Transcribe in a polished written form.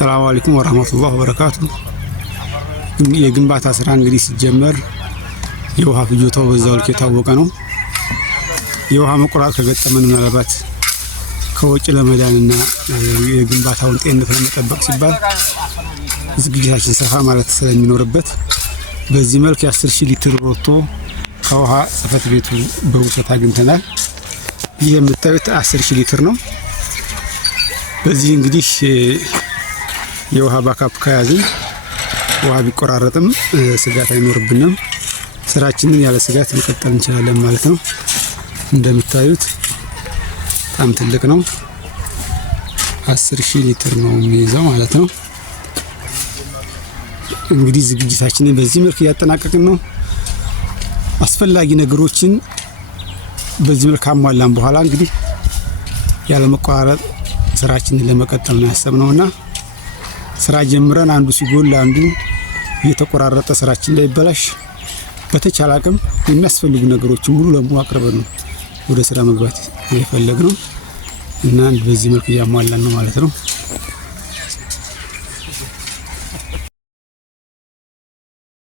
ሰላም አለይኩም ወራህመቱላሂ ወበረካቱ። የግንባታ ስራ እንግዲህ ሲጀመር የውሃ ፍጆታው በዛው ልክ የታወቀ ነው። የውሃ መቆራረጥ ከገጠመን ምናልባት ከወጪ ለመዳንና የግንባታውን ጤንነት ለመጠበቅ ሲባል ዝግጅታችን ሰፋ ማለት ስለሚኖርበት በዚህ መልክ የ10,000 ሊትር ሮቶ ከውሃ ጽፈት ቤቱ በውሰት አግኝተናል። ይህ የምታዩት 10,000 ሊትር ነው። በዚህ እንግዲህ የውሃ ባካፕ ከያዝን ውሃ ቢቆራረጥም ስጋት አይኖርብንም። ስራችንን ያለ ስጋት መቀጠል እንችላለን ማለት ነው። እንደምታዩት በጣም ትልቅ ነው። 10,000 ሊትር ነው የሚይዘው ማለት ነው። እንግዲህ ዝግጅታችንን በዚህ መልክ እያጠናቀቅን ነው። አስፈላጊ ነገሮችን በዚህ መልክ አሟላን በኋላ እንግዲህ ያለ መቆራረጥ ስራችንን ለመቀጠል ነው ያሰብነውና ስራ ጀምረን አንዱ ሲጎል አንዱ እየተቆራረጠ ስራችን እንዳይበላሽ በተቻለ አቅም የሚያስፈልጉ ነገሮችን ሙሉ ለሙሉ አቅርበን ነው ወደ ስራ መግባት የፈለግነው እና በዚህ መልክ እያሟላን ነው ማለት ነው።